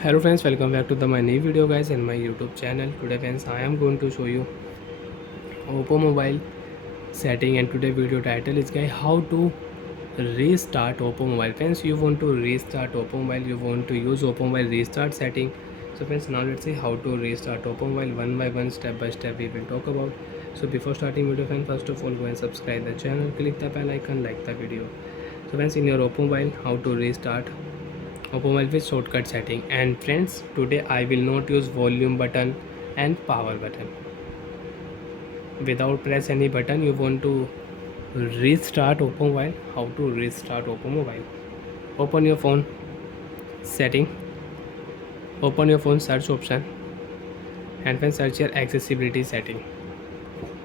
Hello friends, welcome back to my new video guys in my YouTube channel. Today friends, I am going to show you Oppo mobile setting, and today video title is guys how to restart Oppo mobile. Friends, you want to restart Oppo mobile, you want to use Oppo mobile restart setting. So friends, now let's see how to restart Oppo mobile one by one, step by step we will talk about. So before starting video friends, first of all go and subscribe the channel, click the bell icon, like the video. So friends, in your Oppo mobile, how to restart Oppo mobile with shortcut setting. And friends, today I will not use volume button and power button. Without press any button, you want to restart Oppo mobile. How to restart Oppo mobile? Open your phone setting, open your phone search option, and then search your accessibility setting.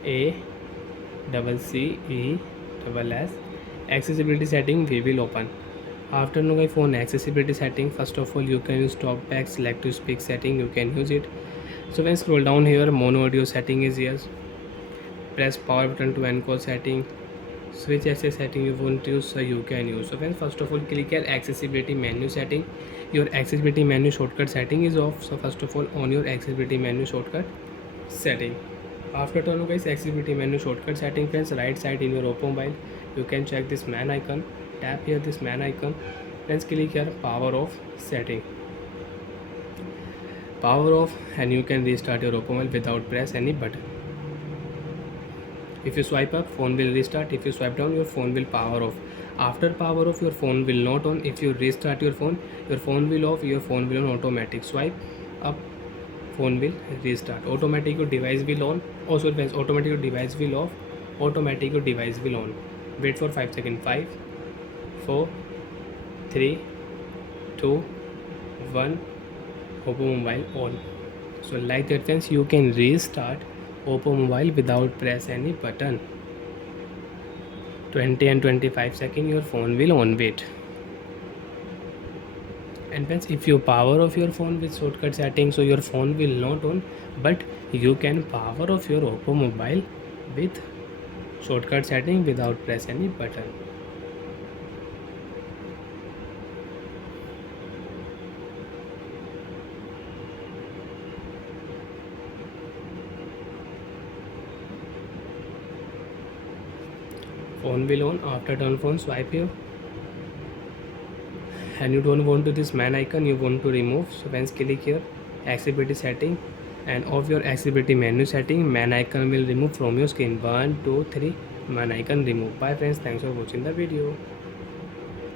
A double C E double S accessibility setting we will open. After no phone accessibility setting, first of all you can use talkback, select to speak setting, you can use it. So when scroll down here, mono audio setting is yes. Press power button to encode setting. Switch access setting you want to use, so you can use. So when first of all click here accessibility menu setting. Your accessibility menu shortcut setting is off. So first of all on your accessibility menu shortcut setting. After turn guys accessibility menu shortcut setting, friends, right side in your Oppo mobile you can check this man icon. Tap here this man icon. Friends, click here power off setting. Power off, and you can restart your Oppo mobile without press any button. If you swipe up, phone will restart. If you swipe down, your phone will power off. After power off, your phone will not on. If you restart your phone will off, your phone will on automatic. Swipe up, phone will restart. Automatic your device will on. Also friends, automatic your device will off. Automatic your device will on. Wait for 5 seconds. 5, 4, 3, 2, 1. Oppo mobile on. So like that friends, you can restart Oppo mobile without press any button. 20 and 25 seconds your phone will on. Wait. And friends, if you power off your phone with shortcut setting, so your phone will not on, but you can power off your Oppo mobile with shortcut setting without press any button. Phone will on. After turn phone, swipe here, and you don't want to this man icon, you want to remove. So once click here accessibility setting, and of your accessibility menu setting, man icon will remove from your screen. 1 2 3, man icon remove. Bye friends, thanks for watching the video.